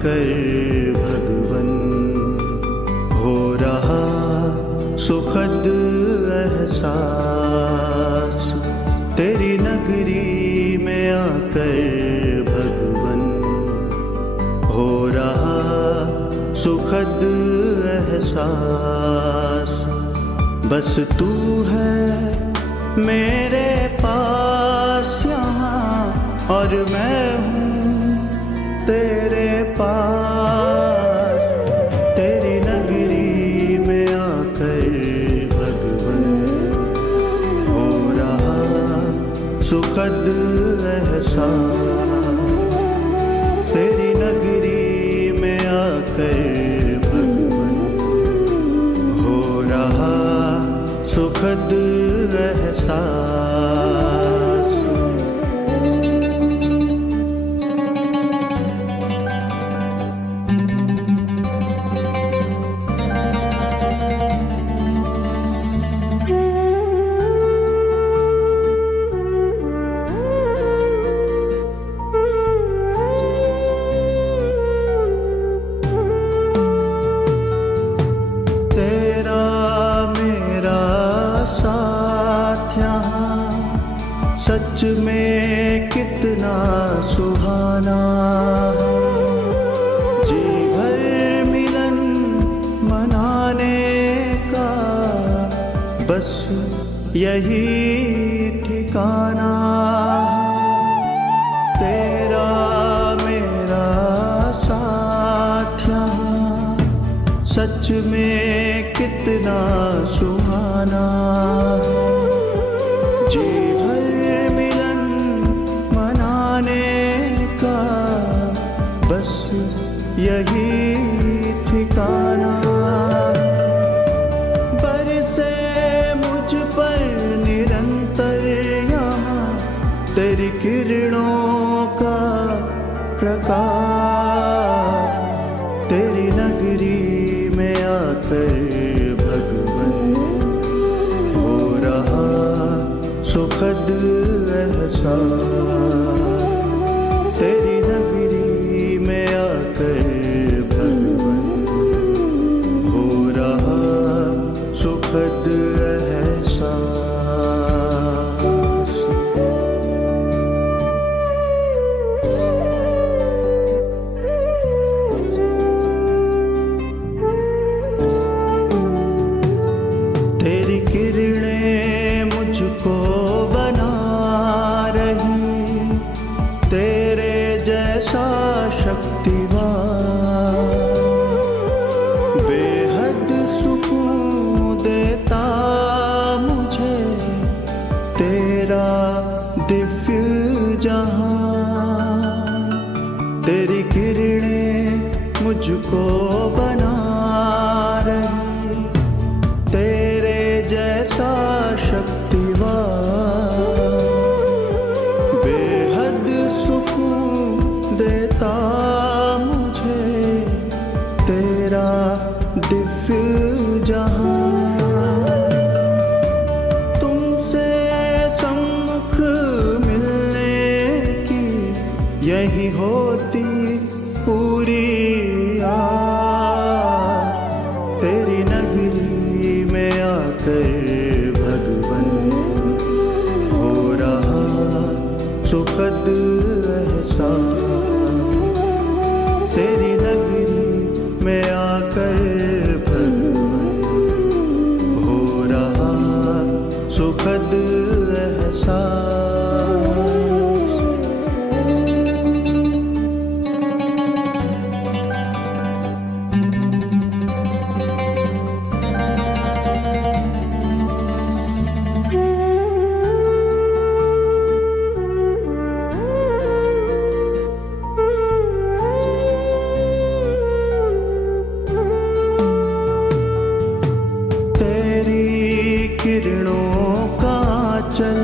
आकर भगवन हो रहा सुखद एहसास। तेरी नगरी में आकर भगवन हो रहा सुखद एहसास। बस तू है मेरे पास यहाँ और मैं हूँ तेरे पास। तेरी नगरी में आकर भगवन हो रहा सुखद एहसास। तेरी नगरी में आकर भगवन हो रहा सुखद एहसास। तेरा मेरा साथ यहाँ सच में कितना सुहाना है। जी भर मिलन मनाने का बस यही ठिकाना है। तेरा मेरा साथ यहाँ सच में कितना सुहाना है। जी भर मिलन मनाने का बस यही ठिकाना है। बरसे मुझ पर निरंतर यहाँ तेरी किरणों का प्रकाश। तेरी नगरी में आकर भगवन हो रहा सुखद एहसास। तेरी नगरी में आकर भगवन हो रहा सुखद एहसास। तेरी किरणें मुझको बना रही, तेरे जैसा शक्तिवान बेहद सुकून देता मुझे तेरा दिव्य जहां। तेरी किरणें मुझको बना रही, तेरे जैसा शक्तिवान बेहद सुकून देता मुझे तेरा दिव्य जहां। तुमसे सम्मुख मिलने की यही होती पूरी आस। तेरी नगरी में आकर भगवन हो रहा सुखद एहसास। तेरी नगरी में आकर भगवन हो रहा सुखद एहसास। किरणों का चल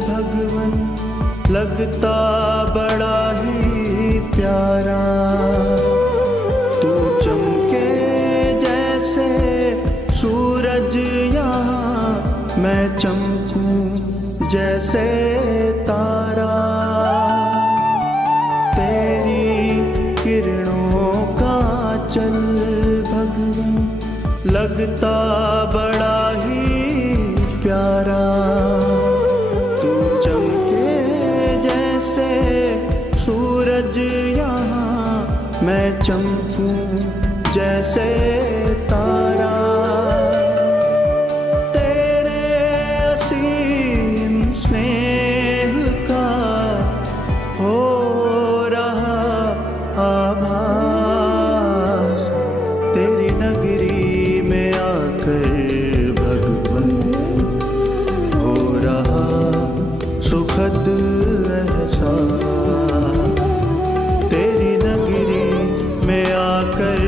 भगवन लगता बड़ा ही प्यारा। तू चमके जैसे सूरज यहाँ, मैं चमकूं जैसे तारा। तेरी किरणों लगता बड़ा ही प्यारा। तू चमके जैसे सूरज यहाँ, मैं चमकूं जैसे तारा। तेरे असीम स्नेह का हो रहा आभास, तेरी नगरी में आकर भगवन हो रहा सुखद एहसास। तेरी नगरी में आकर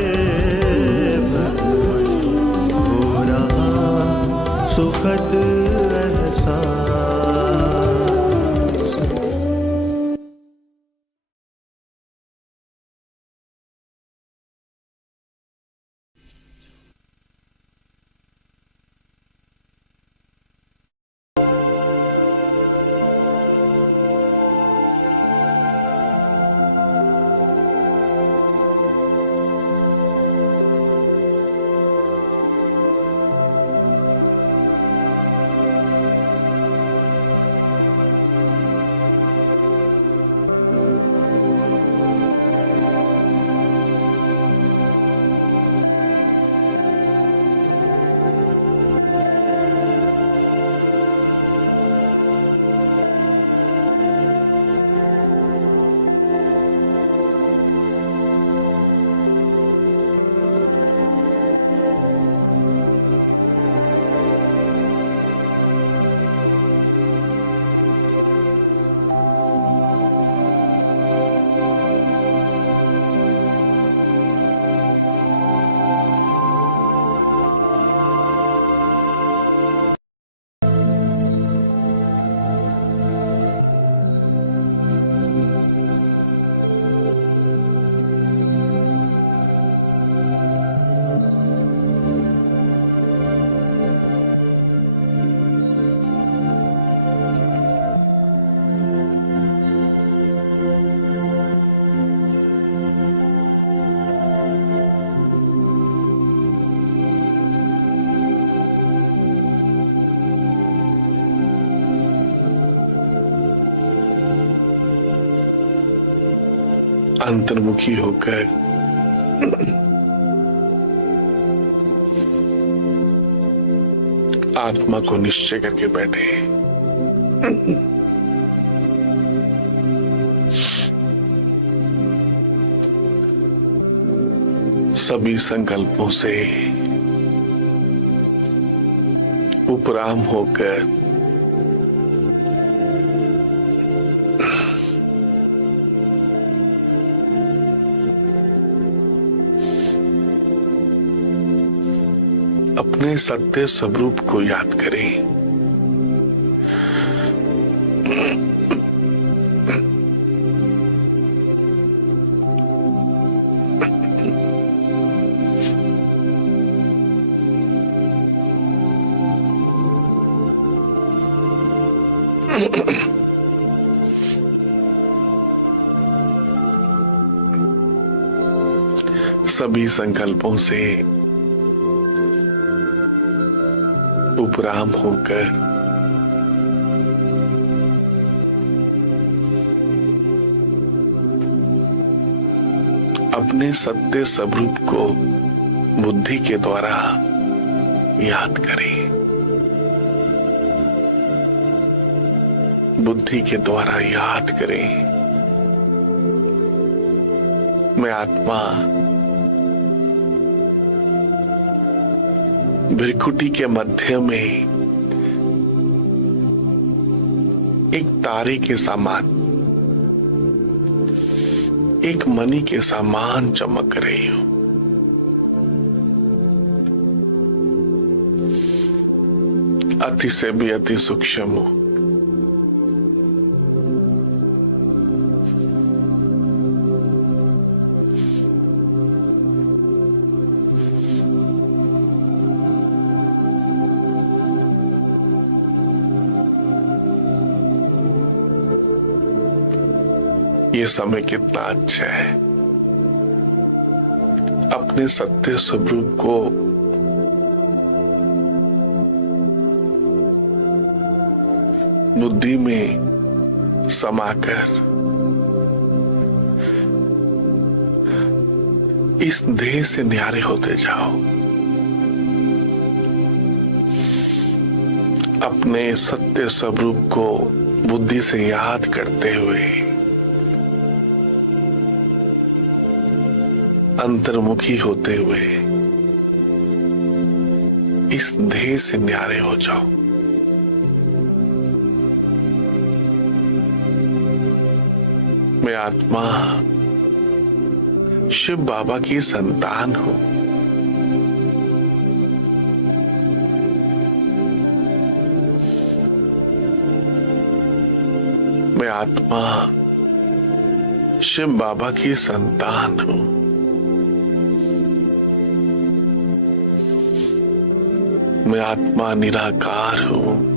भगवन हो रहा सुखद एहसास। अंतर्मुखी होकर आत्मा को निश्चय करके बैठे। सभी संकल्पों से उपराम होकर अपने सत्य स्वरूप को याद करें। सभी संकल्पों से उपराम होकर अपने सत्य स्वरूप को बुद्धि के द्वारा याद करें। बुद्धि के द्वारा याद करें, मैं आत्मा भृकुटी के मध्य में एक तारे के समान, एक मणि के समान चमक रही हूं। अति से भी अति सूक्ष्म हूं। ये समय कितना अच्छा है अपने सत्य स्वरूप को बुद्धि में समाकर इस देह से न्यारे होते जाओ। अपने सत्य स्वरूप को बुद्धि से याद करते हुए अंतर्मुखी होते हुए इस देह से न्यारे हो जाओ। मैं आत्मा शिव बाबा की संतान हूं। मैं आत्मा शिव बाबा की संतान हूं। मैं आत्मा निराकार हूं।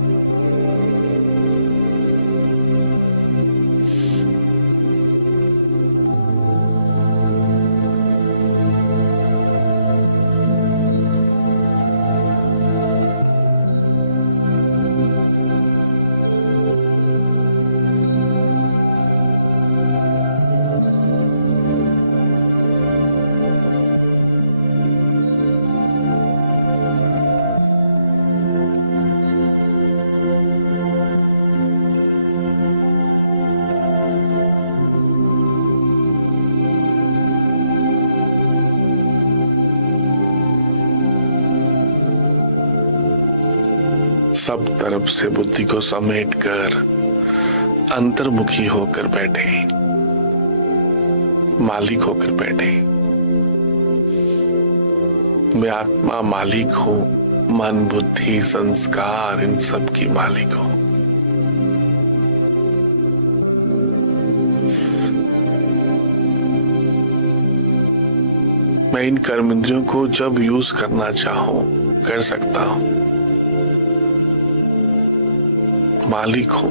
सब तरफ से बुद्धि को समेटकर अंतर्मुखी होकर बैठे, मालिक होकर बैठे। मैं आत्मा मालिक हूं, मन बुद्धि संस्कार इन सब की मालिक हूं। मैं इन कर्म इंद्रियों को जब यूज करना चाहूं कर सकता हूं। मालिक हूं।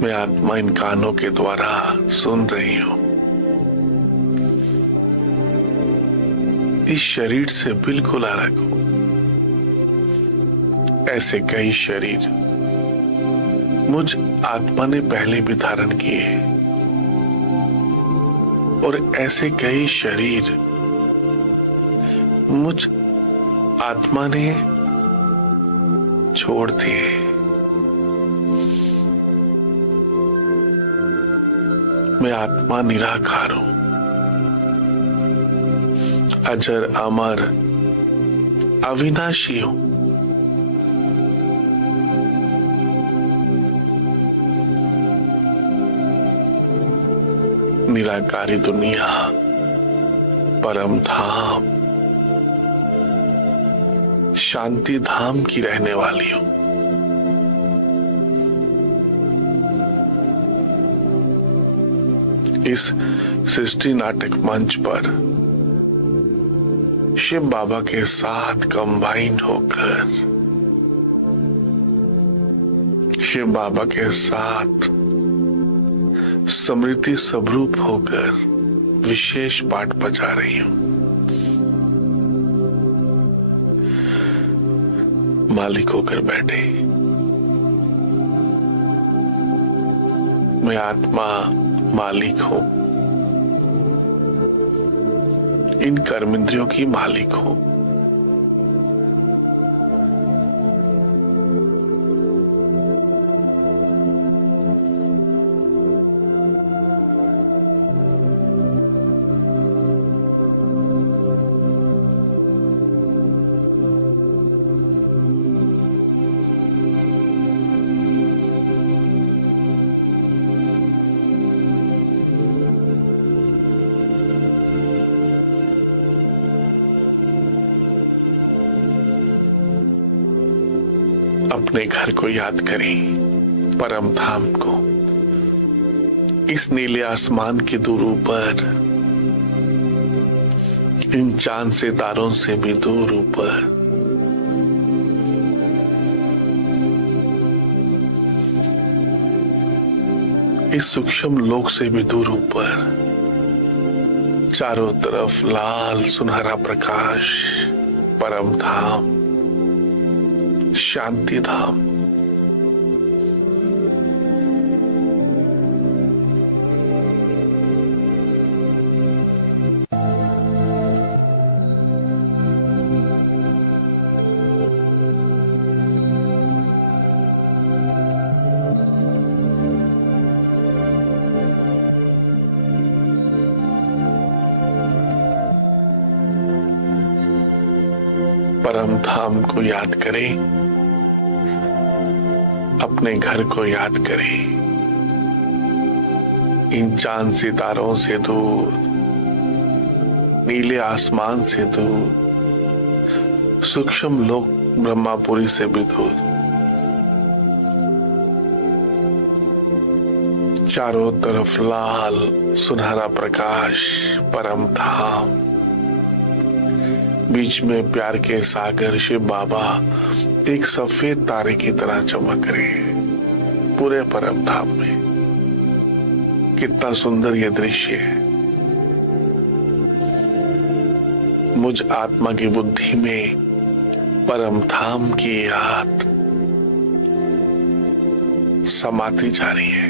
मैं आत्मा इन कानों के द्वारा सुन रही हूं। इस शरीर से बिल्कुल अलग हूं। ऐसे कई शरीर मुझ आत्मा ने पहले भी धारण किए और ऐसे कई शरीर मुझ आत्मा ने छोड़ दिए। मैं आत्मा निराकार हूं, अजर अमर अविनाशी हूं। निराकारी दुनिया, परम धाम, शांति धाम की रहने वाली हूं। इस सृष्टि नाटक मंच पर शिव बाबा के साथ कंबाइन होकर, शिव बाबा के साथ स्मृति स्वरूप होकर विशेष पाठ बजा रही हूं। मालिक होकर बैठे। मैं आत्मा मालिक हूं। इन कर्मेंद्रियों की मालिक हूं। अपने घर को याद करें, परम धाम को, इस नीले आसमान के दूर ऊपर, इन चांद से तारों से भी दूर ऊपर, इस सूक्ष्म लोक से भी दूर ऊपर, चारों तरफ लाल सुनहरा प्रकाश, परम धाम, शांति धाम। परम धाम को याद करें, अपने घर को याद करें। इन चांद सितारों से दूर, नीले आसमान से दूर, सूक्ष्म लोक ब्रह्मापुरी से भी दूर, चारों तरफ लाल सुनहरा प्रकाश, परम धाम, बीच में प्यार के सागर शिव बाबा एक सफेद तारे की तरह चमक रहे हैं पूरे परम धाम में। कितना सुंदर यह दृश्य है। मुझ आत्मा की बुद्धि में परम धाम की याद समाती जा रही है।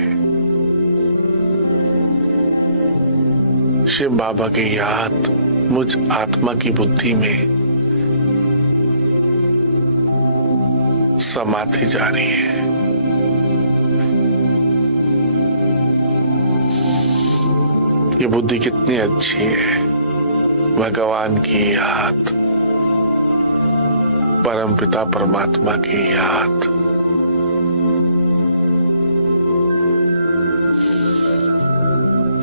शिव बाबा की याद मुझ आत्मा की बुद्धि में समाती जा रही है। ये बुद्धि कितनी अच्छी है। भगवान की याद, परम पिता परमात्मा की याद,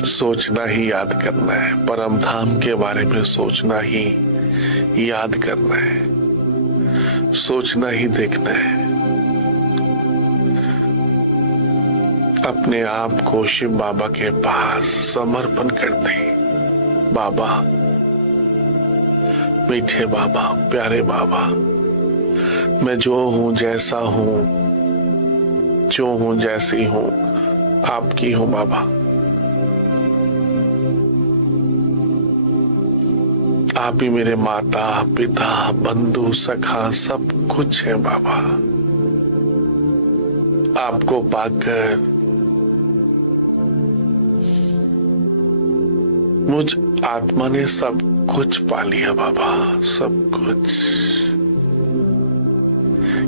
सोचना ही याद करना है। परम धाम के बारे में सोचना ही याद करना है, सोचना ही देखना है। अपने आप को शिव बाबा के पास समर्पण कर दें। बाबा, मीठे बाबा, प्यारे बाबा, मैं जो हूं, जैसा हूं, जो हूं, जैसी हूं, आपकी हूं बाबा। आप ही मेरे माता पिता बंधु सखा सब कुछ है बाबा। आपको पाकर मुझ आत्मा ने सब कुछ पा लिया बाबा, सब कुछ।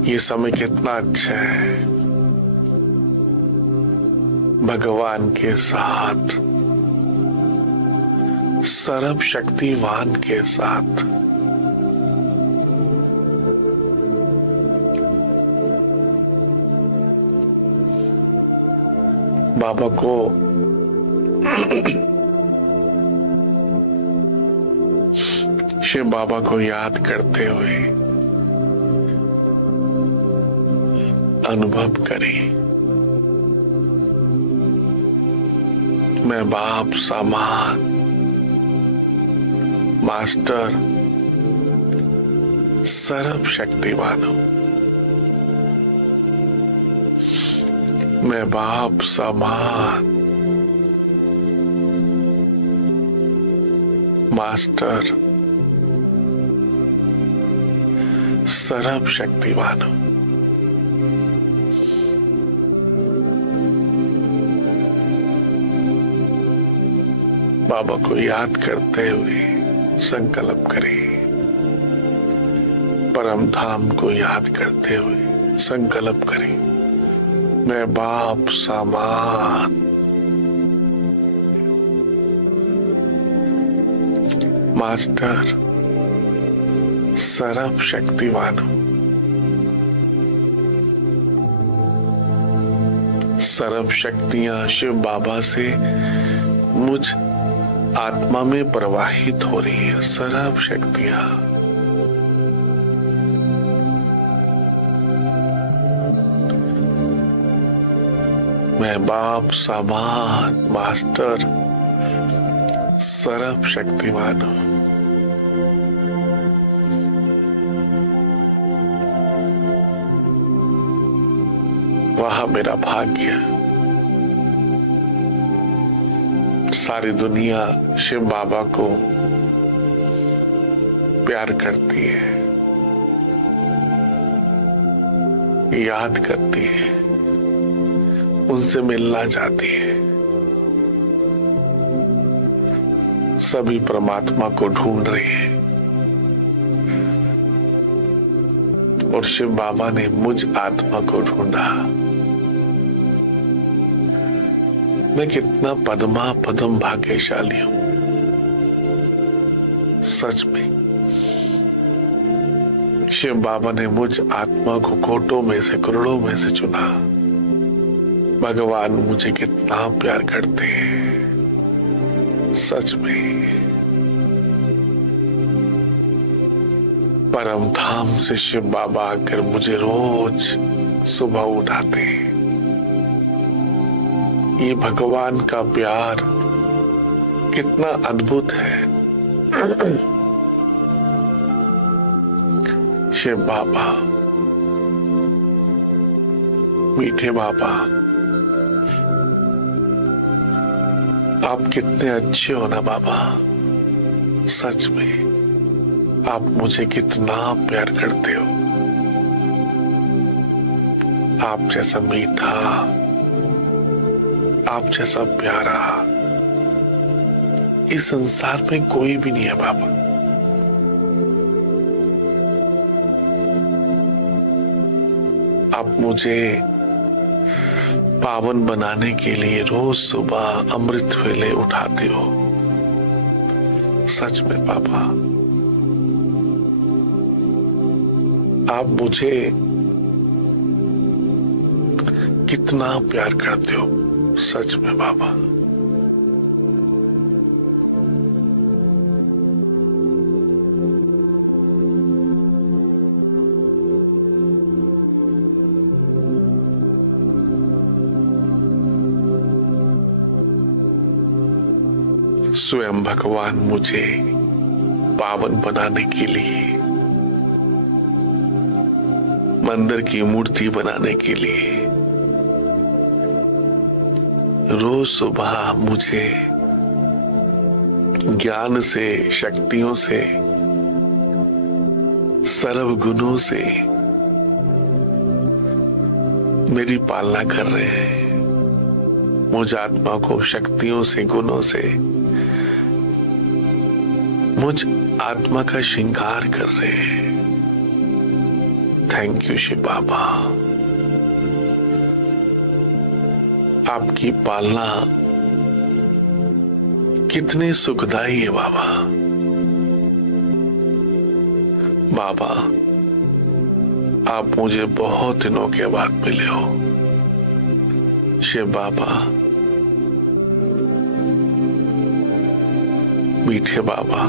ये समय कितना अच्छा है भगवान के साथ, सर्वशक्तिवान के साथ। बाबा को शिव बाबा को याद करते हुए अनुभव करें, मैं बाप समान मास्टर सर्वशक्तिवान हूं। मैं बाप समान मास्टर सर्वशक्तिवान हूं। बाबा को याद करते हुए संकल्प करें। परम धाम को याद करते हुए संकल्प करें, मैं बाप समान मास्टर सर्वशक्तिवान हूं। सर्व शक्तियां शिव बाबा से मुझ आत्मा में प्रवाहित हो रही है। सर्व शक्तियां मैं बाप समान मास्टर सर्व शक्तिमान हूं। वह मेरा भाग्य। सारी दुनिया शिव बाबा को प्यार करती है, याद करती है, उनसे मिलना चाहती है। सभी परमात्मा को ढूंढ रही है और शिव बाबा ने मुझ आत्मा को ढूंढा। मैं कितना पद्म भाग्यशाली हूं, सच में। शिव बाबा ने मुझ आत्मा को कोटों में से, करोड़ों में से चुना। भगवान मुझे कितना प्यार करते हैं, सच में। परम धाम से शिव बाबा आकर मुझे रोज सुबह उठाते हैं। ये भगवान का प्यार कितना अद्भुत है। शिव बाबा, मीठे बाबा, आप कितने अच्छे हो ना बाबा, सच में। आप मुझे कितना प्यार करते हो। आप जैसा मीठा, आप जैसा प्यारा इस संसार में कोई भी नहीं है बाबा। आप मुझे पावन बनाने के लिए रोज सुबह अमृत वेले उठाते हो, सच में बाबा। आप मुझे कितना प्यार करते हो, सच में बाबा। स्वयं भगवान मुझे पावन बनाने के लिए, मंदिर की मूर्ति बनाने के लिए रोज सुबह मुझे ज्ञान से, शक्तियों से, सर्व गुणों से मेरी पालना कर रहे हैं। मुझ आत्मा को शक्तियों से, गुणों से मुझ आत्मा का श्रृंगार कर रहे हैं। थैंक यू शिव बाबा। आपकी पालना कितनी सुखदाई है बाबा। बाबा, आप मुझे बहुत दिनों के बाद मिले हो। शिव बाबा, मीठे बाबा,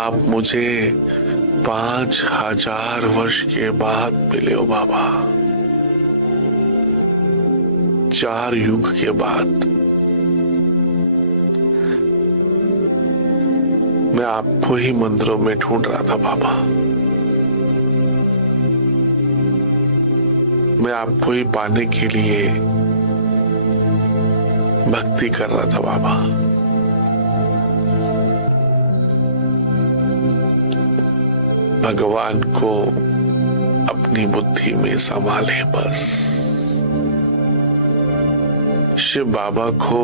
आप मुझे 5000 वर्ष के बाद मिले हो बाबा। 4 युग के बाद मैं आपको ही मंदिरों में ढूंढ रहा था बाबा। मैं आपको ही पाने के लिए भक्ति कर रहा था बाबा। भगवान को अपनी बुद्धि में संभाले बस। शिव बाबा को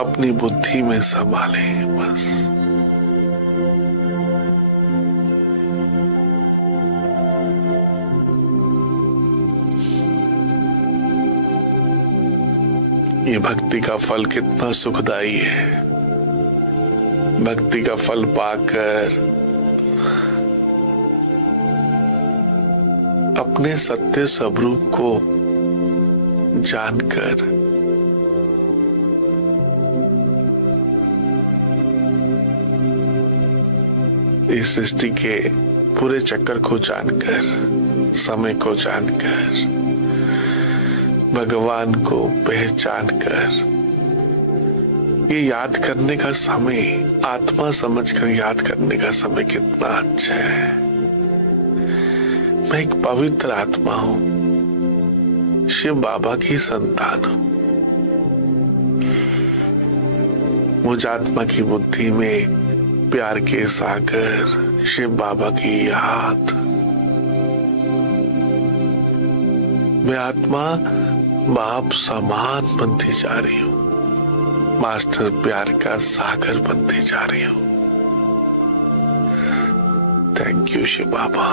अपनी बुद्धि में संभाले बस। ये भक्ति का फल कितना सुखदाई है। भक्ति का फल पाकर अपने सत्य स्वरूप को जानकर इस सृष्टि के पूरे चक्कर को जानकर, समय को जानकर, भगवान को पहचान कर, ये याद करने का समय, आत्मा समझकर याद करने का समय कितना अच्छा है। मैं एक पवित्र आत्मा हूं, शिव बाबा की संतान हूं। मुझ आत्मा की बुद्धि में प्यार के सागर शिव बाबा की याद। मैं आत्मा बाप समान बनती जा रही हूं, मास्टर प्यार का सागर बनती जा रही हूं। थैंक यू शिव बाबा।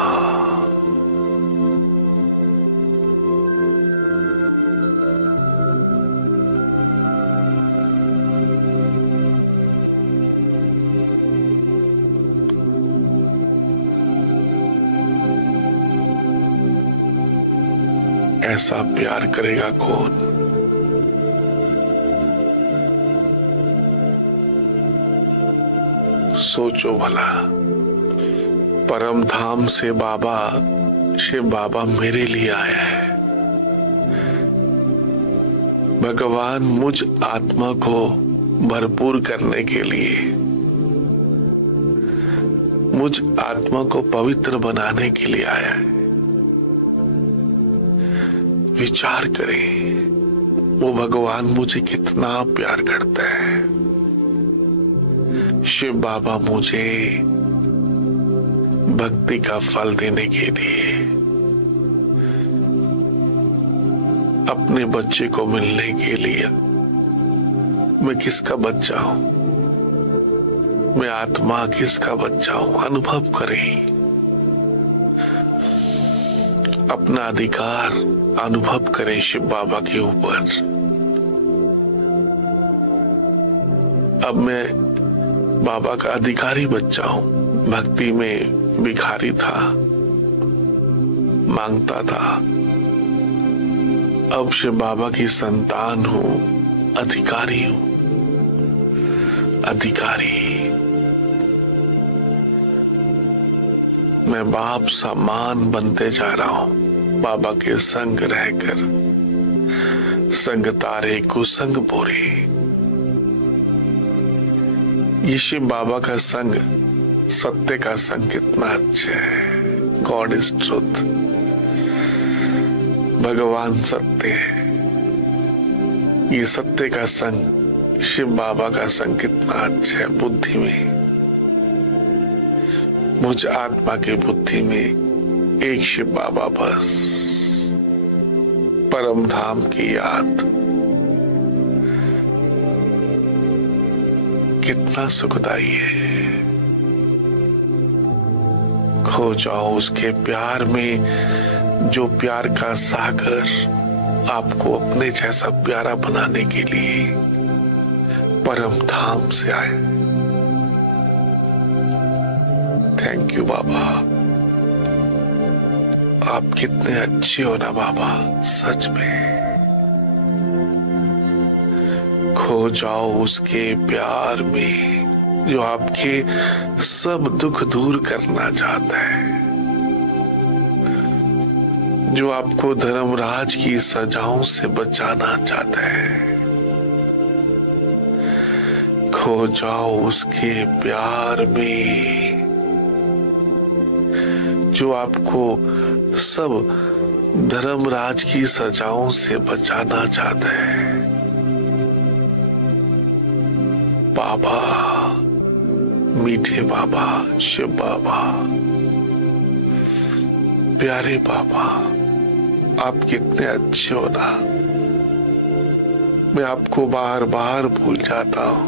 ऐसा प्यार करेगा कौन? सोचो भला, परम धाम से बाबा शिव बाबा मेरे लिए आया है। भगवान मुझ आत्मा को भरपूर करने के लिए, मुझ आत्मा को पवित्र बनाने के लिए आया है। विचार करें, वो भगवान मुझे कितना प्यार करता है। शिव बाबा मुझे भक्ति का फल देने के लिए, अपने बच्चे को मिलने के लिए, मैं किसका बच्चा हूं, मैं आत्मा किसका बच्चा हूं, अनुभव करें। अपना अधिकार अनुभव करें शिव बाबा के ऊपर। अब मैं बाबा का अधिकारी बच्चा हूं। भक्ति में भिखारी था, मांगता था। अब शिव बाबा की संतान हूं, अधिकारी हूं, अधिकारी। मैं बाप समान बनते जा रहा हूं, बाबा के संग रहकर। संग तारे कुसंग बोरे। ये शिव बाबा का संग, सत्य का संग कितना अच्छा है। गॉड इज ट्रुथ, भगवान सत्य है। ये सत्य का संग, शिव बाबा का संग कितना अच्छा है। बुद्धि में, मुझ आत्मा की बुद्धि में एक शिव बाबा बस। परम धाम की याद, कितना सुखदाई है। खो जाओ उसके प्यार में, जो प्यार का सागर आपको अपने जैसा प्यारा बनाने के लिए परम धाम से आए। थैंक यू बाबा। आप कितने अच्छे हो ना बाबा, सच में। खो जाओ उसके प्यार में, जो आपके सब दुख दूर करना चाहता है, जो आपको धर्मराज की सजाओं से बचाना चाहता है। खो जाओ उसके प्यार में, जो आपको सब धर्मराज की सजाओं से बचाना चाहता है। बाबा, मीठे बाबा, शिव बाबा, प्यारे बाबा, आप कितने अच्छे हो ना। मैं आपको बार बार भूल जाता हूं,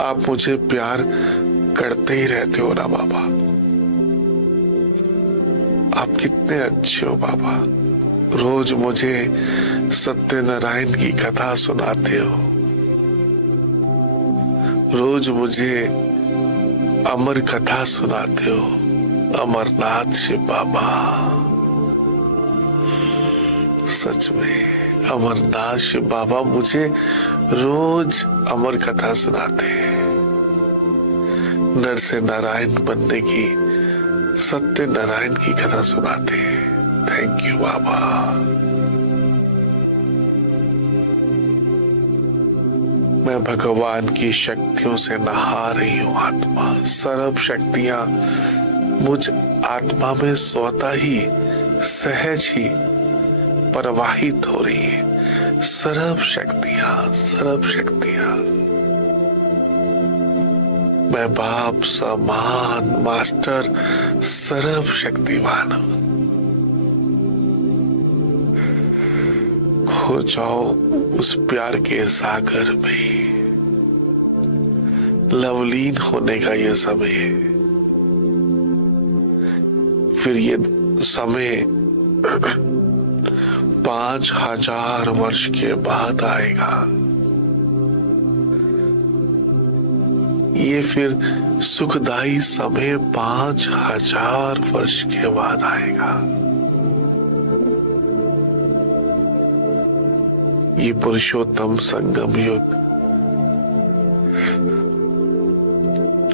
आप मुझे प्यार करते ही रहते हो ना बाबा। आप कितने अच्छे हो बाबा। रोज मुझे सत्यनारायण की कथा सुनाते हो, रोज मुझे अमर कथा सुनाते हो। अमरनाथ शिव बाबा, सच में अमरनाथ शिव बाबा मुझे रोज अमर कथा सुनाते हैं। नर से नारायण बनने की, सत्य नारायण की कथा सुनाते हैं। थैंक यू बाबा। मैं भगवान की शक्तियों से नहा रही हूँ आत्मा। सर्व शक्तियां मुझ आत्मा में स्वतः ही, सहज ही प्रवाहित हो रही है। सर्व शक्तियां, सर्व शक्तियां। मैं बाप समान मास्टर सर्व शक्तिमान हूं। खो जाओ उस प्यार के सागर में, लवलीन होने का ये समय है। फिर ये समय 5000 वर्ष के बाद आएगा। ये फिर सुखदायी समय 5000 वर्ष के बाद आएगा। ये पुरुषोत्तम संगम युग,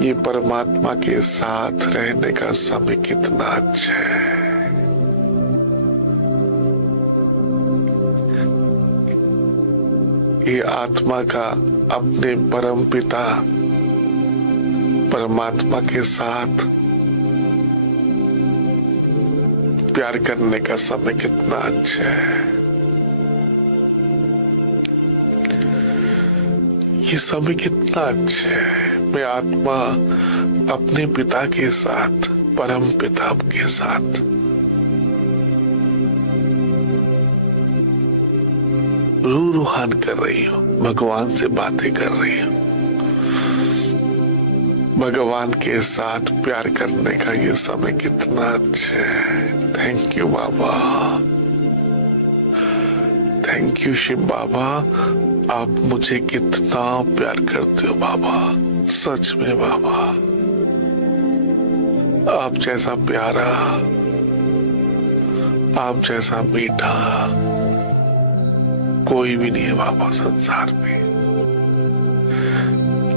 ये परमात्मा के साथ रहने का समय कितना अच्छा है। ये आत्मा का अपने परम पिता परमात्मा के साथ प्यार करने का समय कितना अच्छा है। ये समय कितना अच्छा है। मैं आत्मा अपने पिता के साथ, परम पिता के साथ रूहान कर रही हूं, भगवान से बातें कर रही हूं। भगवान के साथ प्यार करने का ये समय कितना अच्छा है। Thank you Baba, thank you Shiv Baba. आप मुझे कितना प्यार करते हो बाबा, सच में बाबा। आप जैसा प्यारा, आप जैसा मीठा कोई भी नहीं है बाबा संसार में।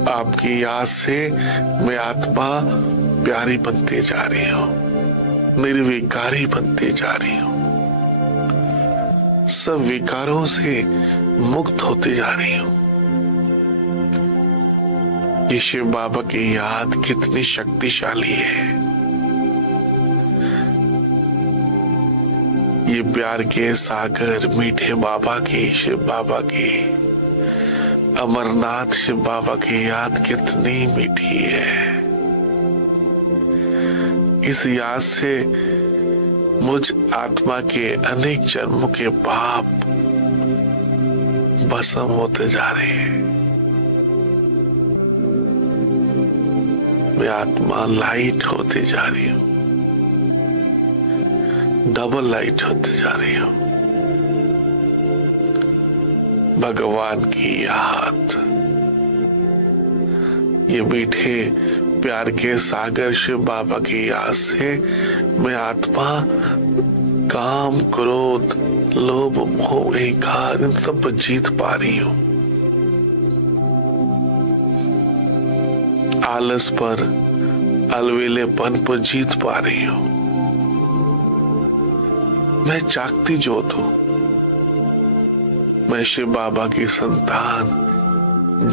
आपकी याद से मैं आत्मा प्यारी बनती जा रही हूं, निर्विकारी बनती जा रही हूं, सब विकारों से मुक्त होती जा रही हूं। ये शिव बाबा की याद कितनी शक्तिशाली है। ये प्यार के सागर मीठे बाबा की, शिव बाबा की, अमरनाथ शिव बाबा की याद कितनी मीठी है। इस याद से मुझ आत्मा के अनेक जन्मों के पाप भस्म होते जा रहे हैं। मैं आत्मा लाइट होती जा रही हूं, डबल लाइट होते जा रही हूं। भगवान की याद, ये मीठे प्यार के सागर शिव बाबा की याद से मैं आत्मा काम, क्रोध, लोभ, मोह, अहंकार इन सब पर जीत पा रही हूं। आलस पर, अलवेलेपन पर जीत पा रही हूं। मैं जागती ज्योत हूं। मैं शिव बाबा की संतान,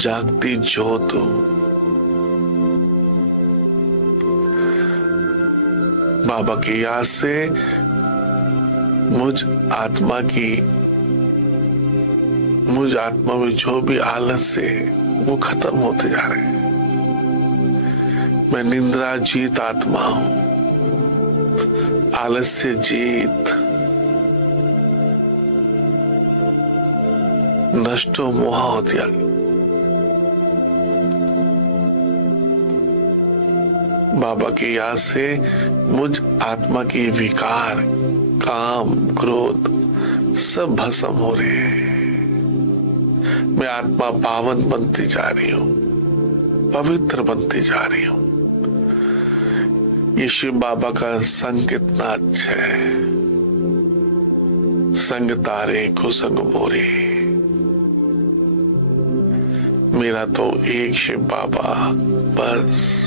जागती ज्योत हूं। बाबा की याद से मुझ आत्मा में जो भी आलस है वो खत्म होते जा रहे हैं। मैं निंद्रा जीत आत्मा हूं, आलस्य जीत, नष्टो मोह त्याग। बाबा की याद से मुझ आत्मा की विकार, काम, क्रोध सब भस्म हो रहे हैं। मैं आत्मा पावन बनती जा रही हूं, पवित्र बनती जा रही हूं। ये शिव बाबा का संग कितना अच्छा है। संग तारे कुसंग बोरे। मेरा तो एक शिव बाबा बस।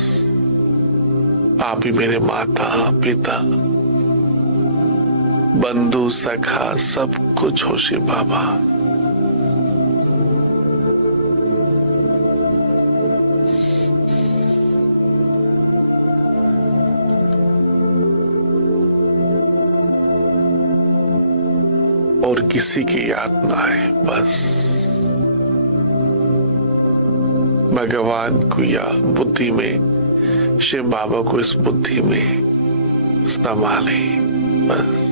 आप ही मेरे माता पिता, बंधु सखा सब कुछ हो शिव बाबा। और किसी की याद ना आए बस। भगवान को या बुद्धि में, शिव बाबा को इस बुद्धि में संभाले। बस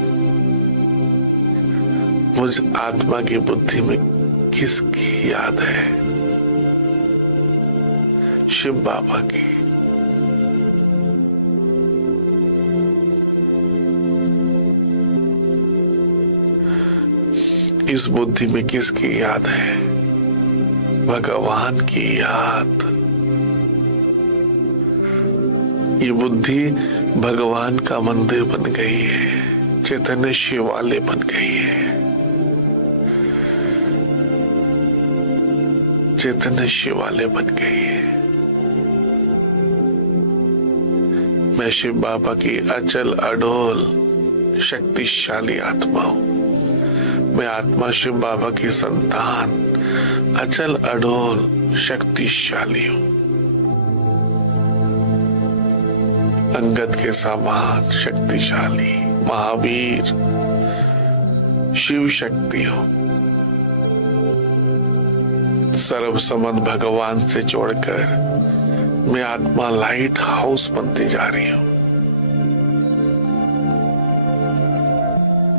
मुझ आत्मा की बुद्धि में किसकी याद है? शिव बाबा की। इस बुद्धि में किसकी याद है? भगवान की याद। ये बुद्धि भगवान का मंदिर बन गई है, चैतन्य शिवालय बन गई है। चैतन्य शिवालय बन गई है। मैं शिव बाबा की अचल अडोल शक्तिशाली आत्मा हूं। मैं आत्मा शिव बाबा की संतान, अचल अडोल शक्तिशाली हूं। अंगद के समान शक्तिशाली महावीर शिव शक्ति हूं। सर्व संबंध भगवान से जोड़कर मैं आत्मा लाइट हाउस बनती जा रही हूं।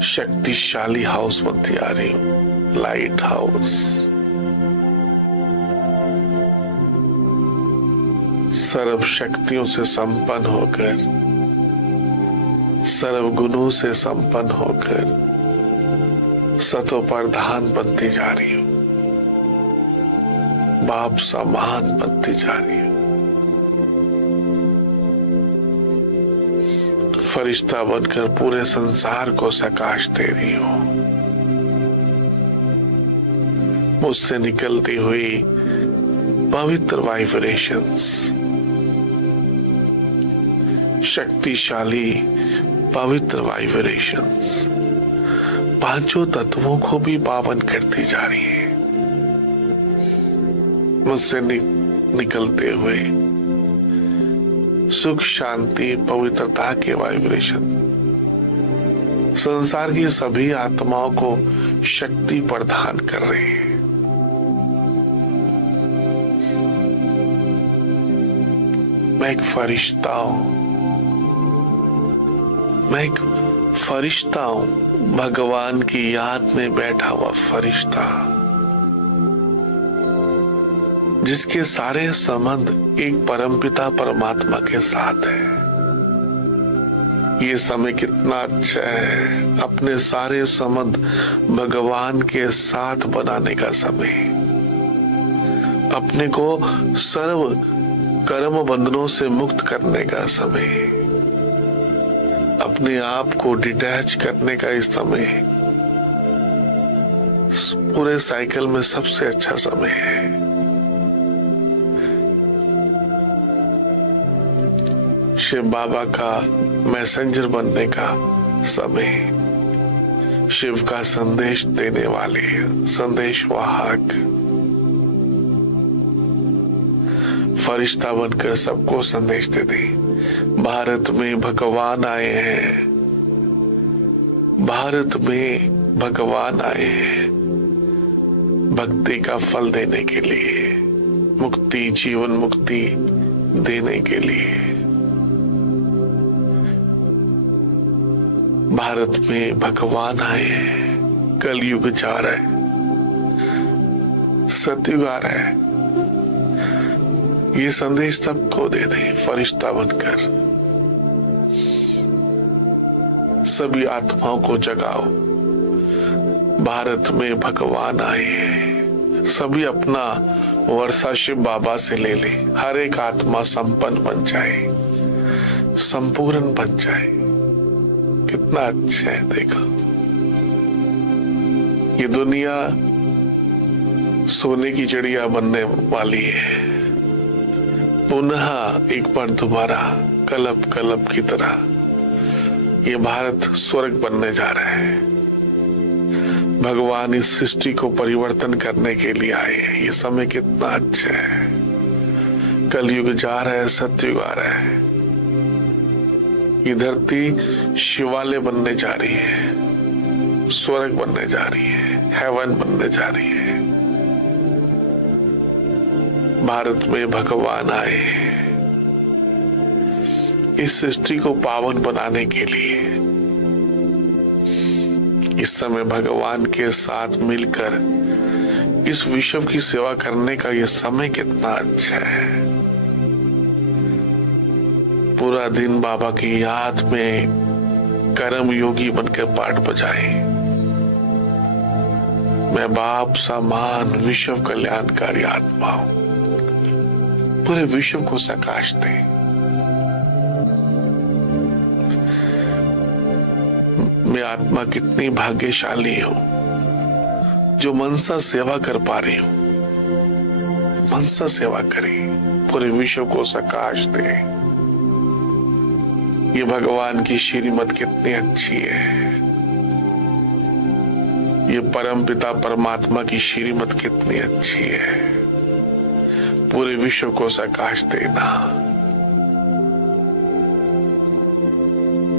शक्तिशाली हाउस बनती आ रही हूं, लाइट हाउस। सर्व शक्तियों से संपन्न होकर, सर्व गुणों से संपन्न होकर सतो प्रधान बनती जा रही हूं, बाप समान बनती जा रही हूं। फरिश्ता बनकर पूरे संसार को प्रकाश दे रही हूं। मुझसे निकलती हुई पवित्र वाइब्रेशंस, शक्तिशाली पवित्र वाइब्रेशंस पांचों तत्वों को भी पावन करती जा रही है। मुझसे निकलते हुए सुख शांति पवित्रता के वाइब्रेशन संसार की सभी आत्माओं को शक्ति प्रदान कर रहे हैं। मैं एक फरिश्ता हूं। मैं एक फरिश्ता हूं, भगवान की याद में बैठा हुआ फरिश्ता, जिसके सारे संबंध एक परमपिता परमात्मा के साथ है। ये समय कितना अच्छा है, अपने सारे संबंध भगवान के साथ बनाने का समय, अपने को सर्व कर्म बंधनों से मुक्त करने का समय, अपने आप को डिटैच करने का इस समय पूरे साइकिल में सबसे अच्छा समय है। शिव बाबा का मैसेंजर बनने का समय, शिव का संदेश देने वाले संदेश वाहक, फरिश्ता बनकर सबको संदेश दे दे। भारत में भगवान आए हैं, भारत में भगवान आए हैं भक्ति का फल देने के लिए, मुक्ति जीवन मुक्ति देने के लिए। भारत में भगवान आए हैं, कलयुग जा रहा है, सतयुग आ रहा है। ये संदेश सबको दे दे फरिश्ता बनकर। सभी आत्माओं को जगाओ, भारत में भगवान आए हैं। सभी अपना वर्षा शिव बाबा से ले ले। हर एक आत्मा संपन्न बन जाए, संपूर्ण बन जाए। कितना अच्छा है, देखो ये दुनिया सोने की चिड़िया बनने वाली है। पुनः एक बार दोबारा कलप कलप की तरह ये भारत स्वर्ग बनने जा रहा है। भगवान इस सृष्टि को परिवर्तन करने के लिए आए हैं। ये समय कितना अच्छा है। कलयुग जा रहा है, सतयुग आ रहा है। ये धरती शिवालय बनने जा रही है, स्वर्ग बनने जा रही है, हेवन बनने जा रही है। भारत में भगवान आए इस सृष्टि को पावन बनाने के लिए। इस समय भगवान के साथ मिलकर इस विश्व की सेवा करने का यह समय कितना अच्छा है। पूरा दिन बाबा की याद में कर्म योगी बनकर पाठ बजाए। मैं बाप समान विश्व कल्याणकारी आत्मा हूं, पूरे विश्व को प्रकाश दे। मैं आत्मा कितनी भाग्यशाली हूं जो मनसा सेवा कर पा रही हूं। मनसा सेवा करे, पूरे विश्व को प्रकाश दे। ये भगवान की श्रीमत कितनी अच्छी है। ये परम पिता परमात्मा की श्रीमत कितनी अच्छी है। पूरे विश्व को प्रकाश देना,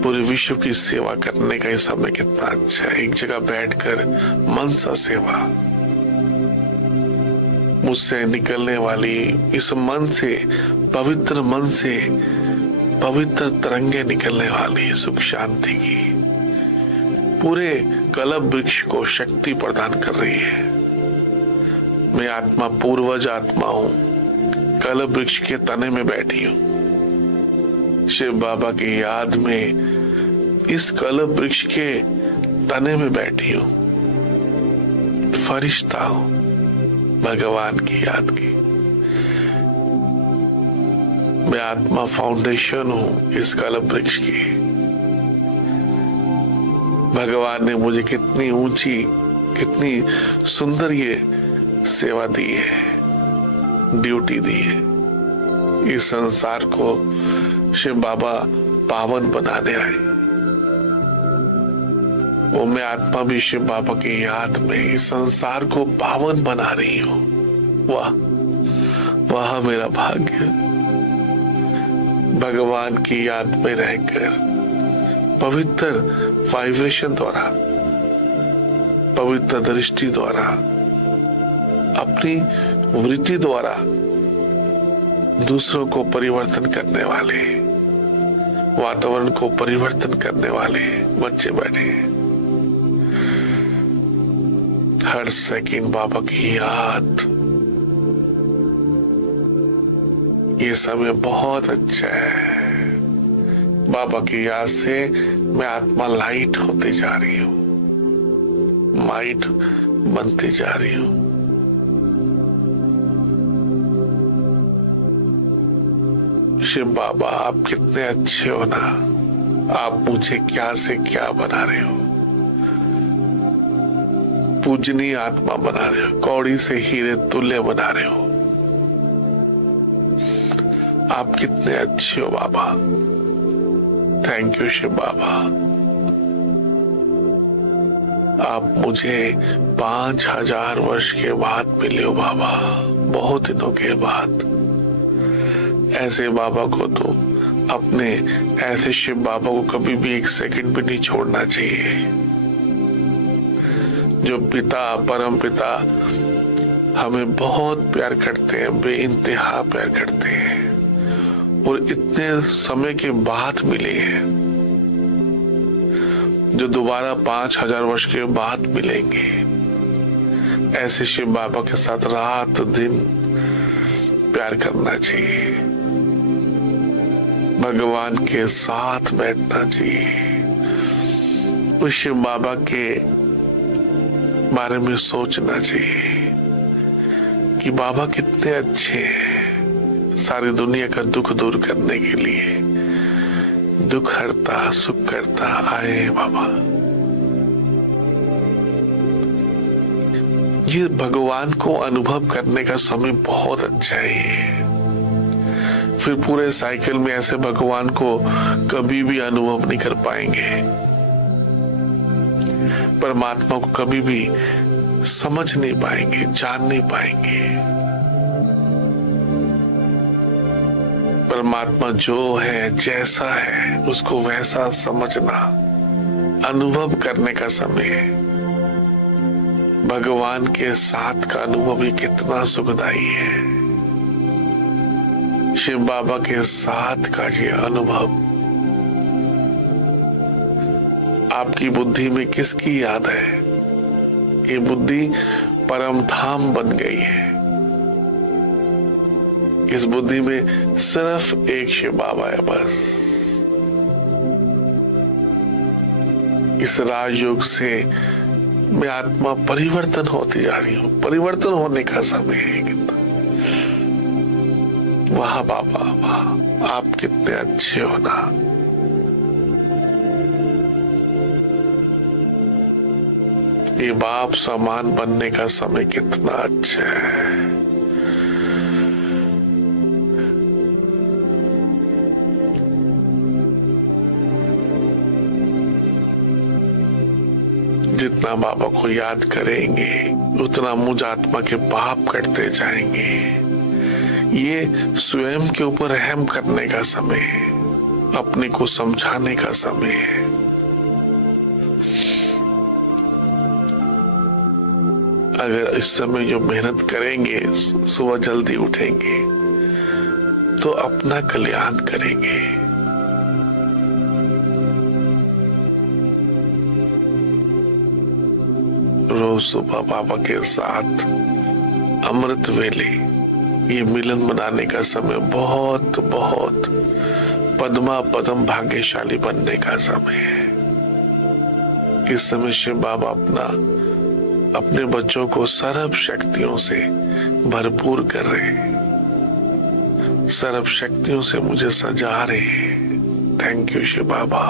पूरे विश्व की सेवा करने का ये समय कितना अच्छा है। एक जगह बैठकर मनसा सेवा, मुझसे निकलने वाली इस मन से, पवित्र मन से पवित्र तरंगे निकलने वाली सुख शांति की पूरे कल्प वृक्ष को शक्ति प्रदान कर रही है। मैं आत्मा पूर्वज आत्मा हूं, कल्प वृक्ष के तने में बैठी हूं। शिव बाबा की याद में इस कल्प वृक्ष के तने में बैठी हूं। फरिश्ता हूं भगवान की याद की। मैं आत्मा फाउंडेशन हूं इस कल्प वृक्ष की। भगवान ने मुझे कितनी ऊंची, कितनी सुंदर ये सेवा दी है, ड्यूटी दी है। इस संसार को शिव बाबा पावन बनाने आए। वो मैं आत्मा भी शिव बाबा की याद में इस संसार को पावन बना रही हूं। वाह वाह मेरा भाग्य। भगवान की याद में रहकर पवित्र वाइब्रेशन द्वारा, पवित्र दृष्टि द्वारा, अपनी वृत्ति द्वारा दूसरों को परिवर्तन करने वाले, वातावरण को परिवर्तन करने वाले बच्चे बैठे। हर सेकंड बाबा की याद। ये समय बहुत अच्छा है। बाबा की याद से मैं आत्मा लाइट होती जा रही हूं, माइट बनती जा रही हूं। शिव बाबा आप कितने अच्छे हो ना। आप मुझे क्या से क्या बना रहे हो। पूजनीय आत्मा बना रहे हो, कौड़ी से हीरे तुल्य बना रहे हो। आप कितने अच्छे हो बाबा। Thank you Shiv Baba. आप मुझे 5000 वर्ष के बाद मिले हो बाबा, बहुत दिनों के बाद। ऐसे बाबा को तो अपने, ऐसे शिव बाबा को कभी भी एक सेकंड भी नहीं छोड़ना चाहिए। जो पिता, परम पिता हमें बहुत प्यार करते हैं, बेइंतहा प्यार करते हैं, और इतने समय के बाद मिले हैं, जो दोबारा 5000 वर्ष के बाद मिलेंगे। ऐसे शिव बाबा के साथ रात दिन प्यार करना चाहिए, भगवान के साथ बैठना चाहिए, उस शिव बाबा के बारे में सोचना चाहिए कि बाबा कितने अच्छे हैं। सारी दुनिया का दुख दूर करने के लिए, दुख हरता सुख करता आए बाबा। ये भगवान को अनुभव करने का समय बहुत अच्छा है। फिर पूरे साइकिल में ऐसे भगवान को कभी भी अनुभव नहीं कर पाएंगे, परमात्मा को कभी भी समझ नहीं पाएंगे, जान नहीं पाएंगे। परमात्मा जो है, जैसा है, उसको वैसा समझना, अनुभव करने का समय है। भगवान के साथ का अनुभव भी कितना सुखदायी है। शिव बाबा के साथ का ये अनुभव आपकी बुद्धि में किसकी याद है? ये बुद्धि परम धाम बन गई है। इस बुद्धि में सिर्फ एक शिव बाबा है बस। इस राजयोग से मैं आत्मा परिवर्तन होती जा रही हूं। परिवर्तन होने का समय है कितना। वाह बाबा वाह, आप कितने अच्छे हो ना। ये बाप समान बनने का समय कितना अच्छा है। जितना बाबा को याद करेंगे उतना मुझ आत्मा के पाप कटते जाएंगे। ये स्वयं के ऊपर रहम करने का समय है, अपने को समझाने का समय है। अगर इस समय जो मेहनत करेंगे, सुबह जल्दी उठेंगे तो अपना कल्याण करेंगे। रोज सुबह बाबा के साथ अमृत वेले ये मिलन मनाने का समय बहुत बहुत पद्मा पदम भाग्यशाली बनने का समय है। इस समय शिव बाबा अपने बच्चों को सर्व शक्तियों से भरपूर कर रहे हैं, सर्व शक्तियों से मुझे सजा रहे हैं। थैंक यू शिव बाबा।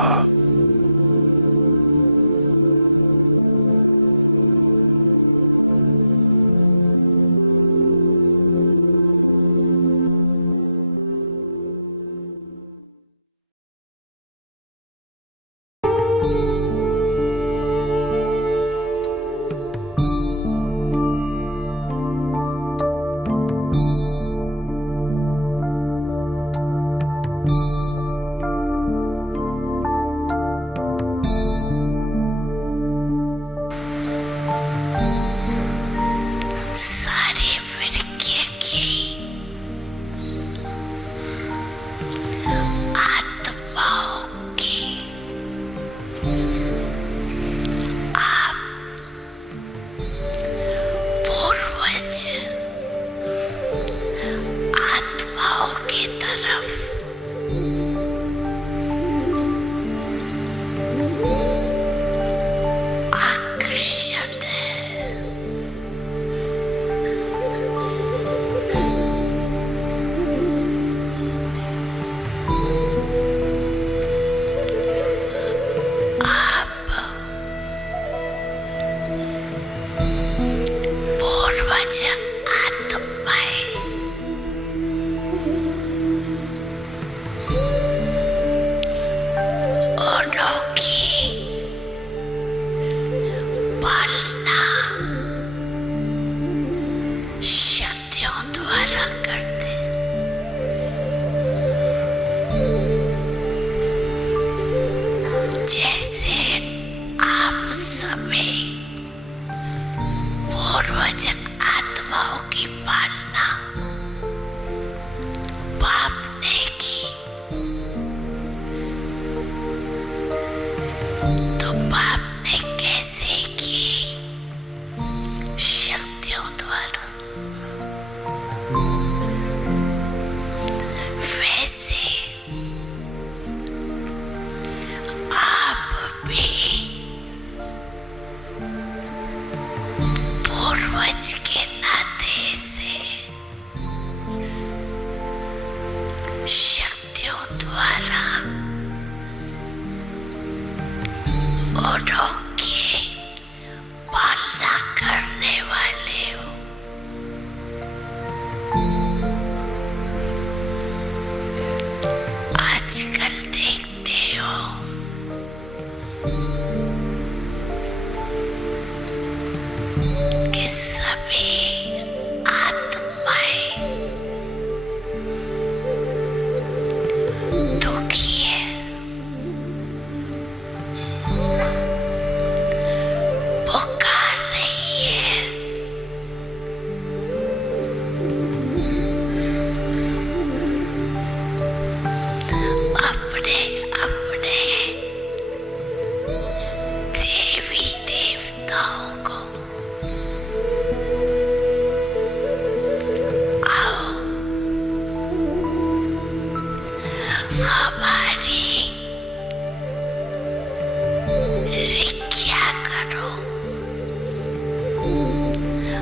करो,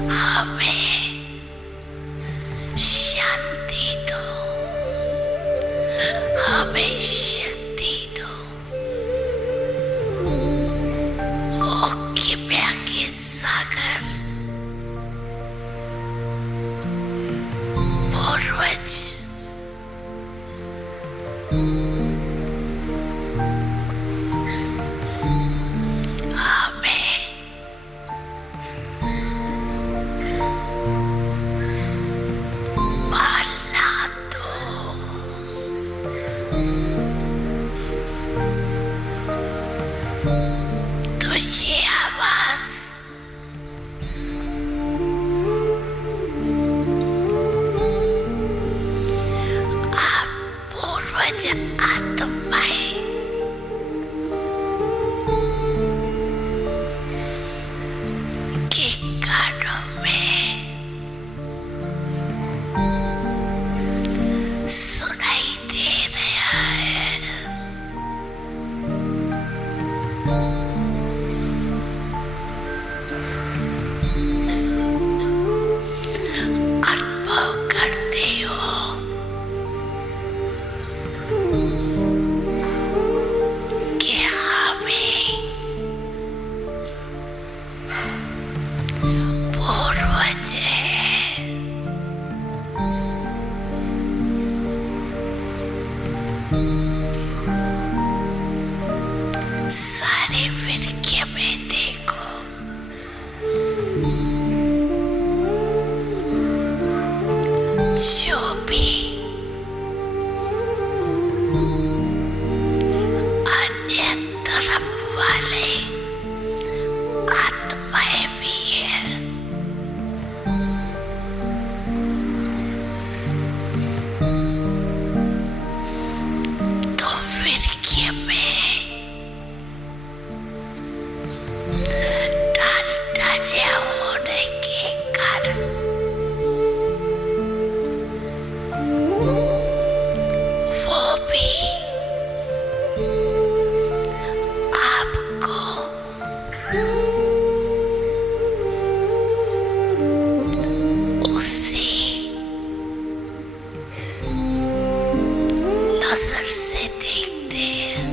हमें शांति दो, हमें शक्ति दो। ओ किमिया के सागर, पूर्वज, तुझे आवाज आप पूर्वज आत्माएं के कानों में सुनाई दे रहा है। अनुभव करते हो कि हमें पूर्वज है, सारे विरके में देखो, जो भी अन्य धर्म वाले आत्माएं भी हैं, तो विरके में डालिया होने के कारण वो भी आपको उसी नजर से देखते हैं।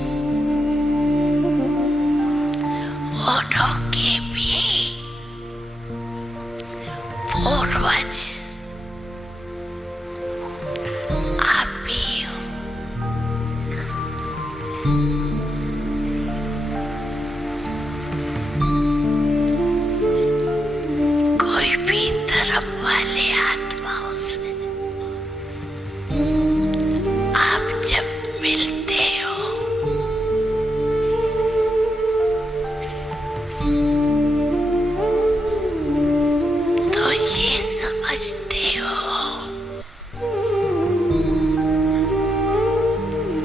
उनके भी पूर्वज आप भी हो। कोई भी धर्म वाले आत्माओं से आप जब मिलते हो तो ये समझते हो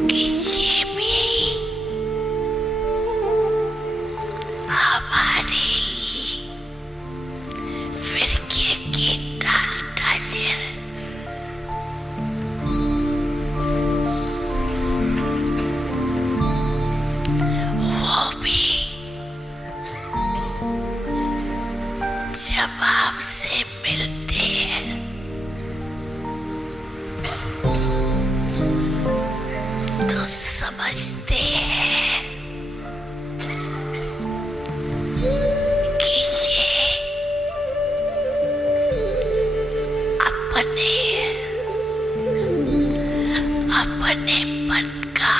कि ये भी हमारे फिरके की डालियां हैं। वो भी जब आपसे मिलते हैं तो समझते हैं कि ये अपनेपन का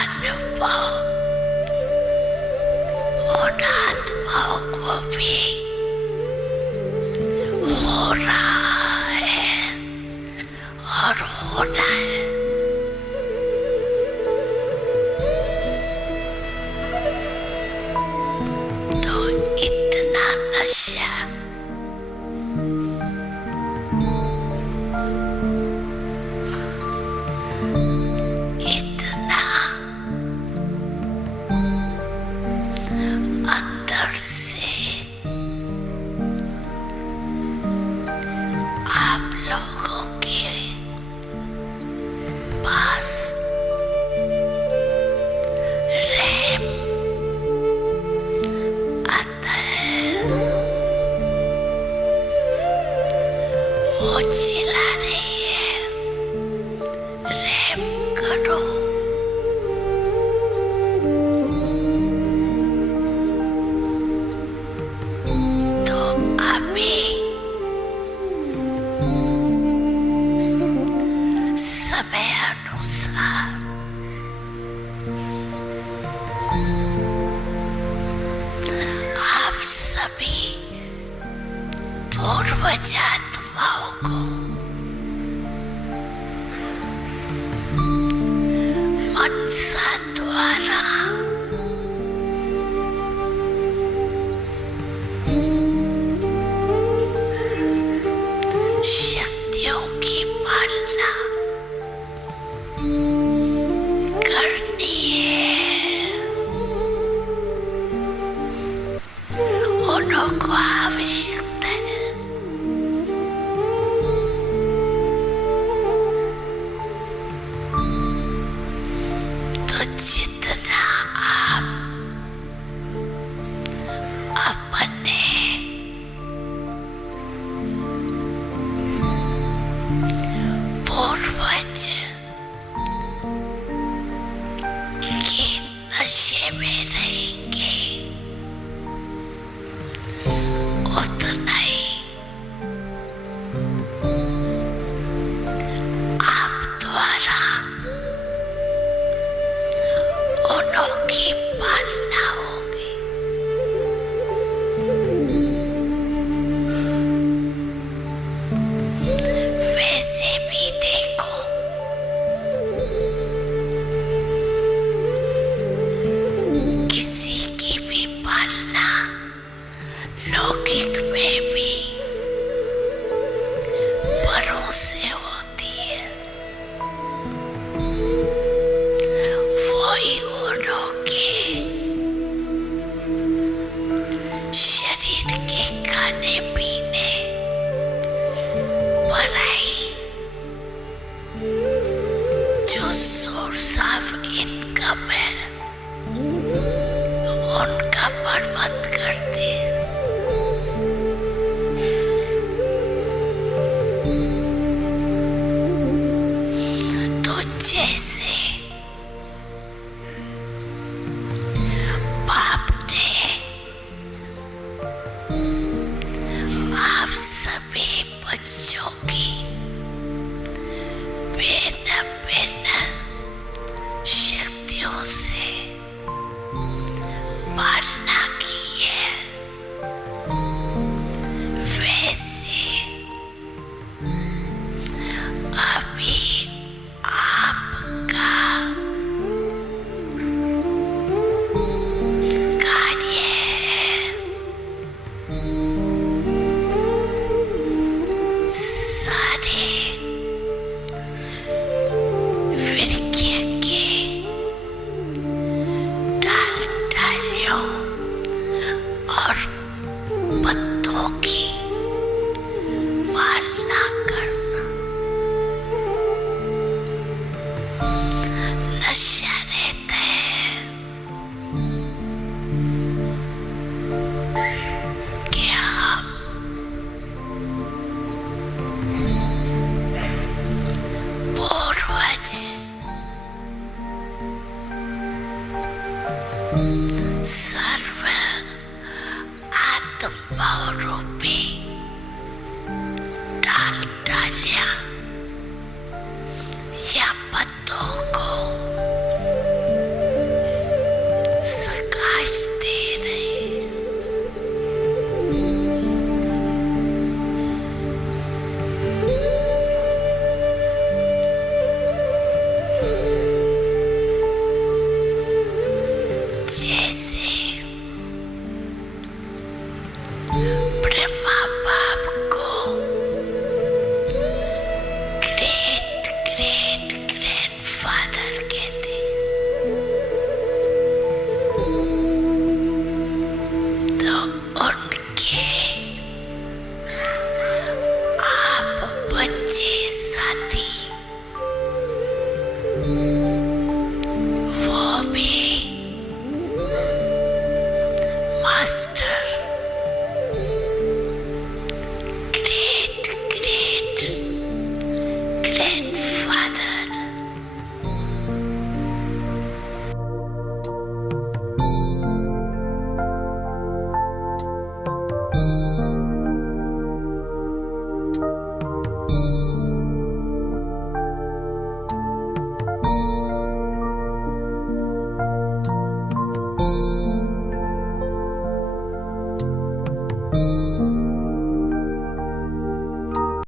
अनुभव उन आत्माओं को भी हो रहा है और होना है। तो इतना नशा इतना अंदर से आप लोगों के पास रहम पूर्वज आत्माओं को मनसा द्वारा शक्तियों की पालना करनी है। उनको आवश्यकता है तो जितना आप अपने पूर्वज के नशे में रहेंगे उतना ही आप द्वारा उनकी पालना होगी। वैसे भी देखो, किसी की भी पालना लौकिक में भी बड़ों से होती है। वही उनके शरीर के खाने पीने, पढ़ाई, जो सोर्स ऑफ इनकम है उनका प्रबंध करते हैं। तो जैसे बाप ने आप सभी बच्चों की भिन्न भिन्न शक्तियों से पालना की है, वैसे अभी आपका कार्य है सारे विरक्य के डालियों और पत्तों की पालना करना। नशा रहता है कि हम पूर्वज सर्व आत्माओं रूपी डालियां या पत्तों को सकाश दे रहे हैं। जैसे